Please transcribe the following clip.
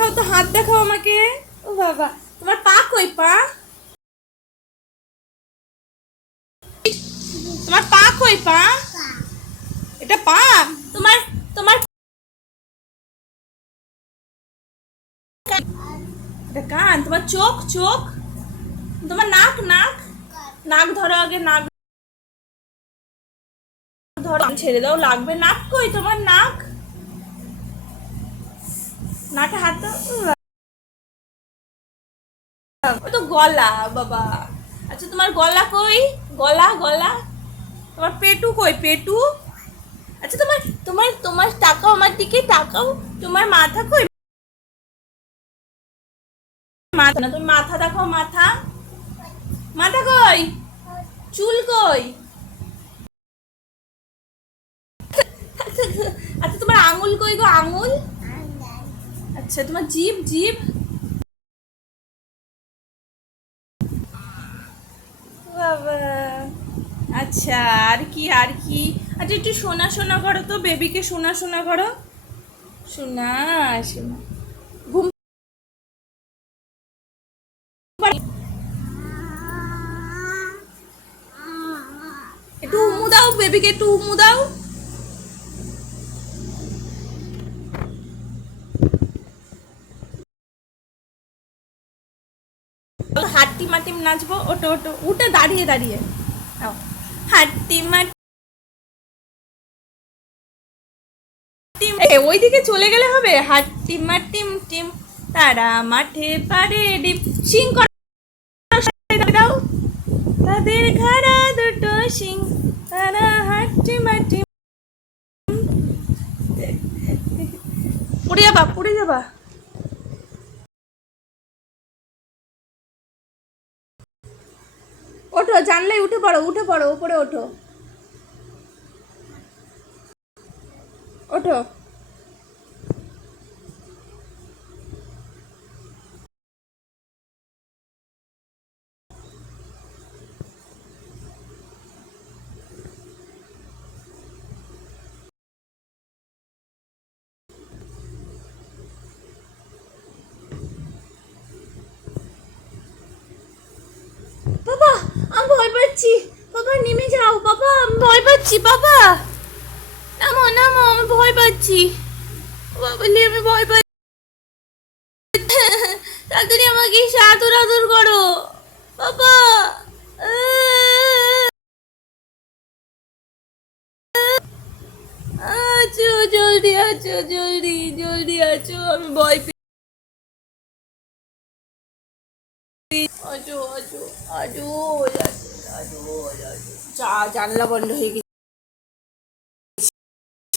দেখাও তো, হাত দেখাও আমাকে। ও বাবা, তোমার পা কই? পা, তোমার পা কই? পা, এটা পা? তোমার তোমার এটা কান, তোমার চোখ, চোখ, তোমার নাক, নাক, নাক ধরো আগে, নাক ধরো, ছেড়ে দাও, লাগবে। নাক কই তোমার? নাক, নাকে হাত দাও। ও তো গলা বাবা। আচ্ছা তোমার গলা কই? গলা, গলা। তোমার পেটু কই? পেটু। আচ্ছা তোমার তোমার তোমার তাকাও আমার দিকে, তাকাও। তোমার মাথা কই? মাথা না, তুমি মাথা দেখাও, মাথা, মাথা কই? চুল কই? আচ্ছা তোমার আঙুল কই গো? আঙুল। আচ্ছা তোমার জিভ, জিভ। বাবা, আচ্ছা আর কি, আর কি? আচ্ছা একটু শোনা শোনা করো তো, বেবিকে শোনা শোনা করো। শোনা, শোনা। ঘুম একটু উমু দাও বেবিকে, একটু উমু দাও। হাট্টি মাটিম নাচবো, ওটো ওটো, উঠে দাঁড়িয়ে দাঁড়িয়ে। নাও। হাট্টি মাটিম, ওইদিকে চলে গেলে হবে? হাট্টি মাটিম টিম, তারা মাঠে পারে ডিম, সিং দাও। তাদের ঘাড়া দুটো সিং, তারা হাট্টি মাটিম। পড়ে যাবা, পড়ে যাবা। ওঠো, জানলায় উঠে পড়ো, উঠে পড়ো, উপরে ওঠো, ওঠো। বাবা, আমি ভয় পাচ্ছি। বাবা নেমে যাও, বাবা আমি ভয় পাচ্ছি। বাবা নামো, নামো, আমি ভয় পাচ্ছি। বাবা আমি ভয় পাচ্ছি। তাড়াতাড়ি আমাকে আদর আদর করো বাবা। আছো, জলদি আছো, জলদি জলদি আছো, আমি ভয় আজো আজো আজো আজো আজো। জানলা বন্ধ হয়ে গেছে।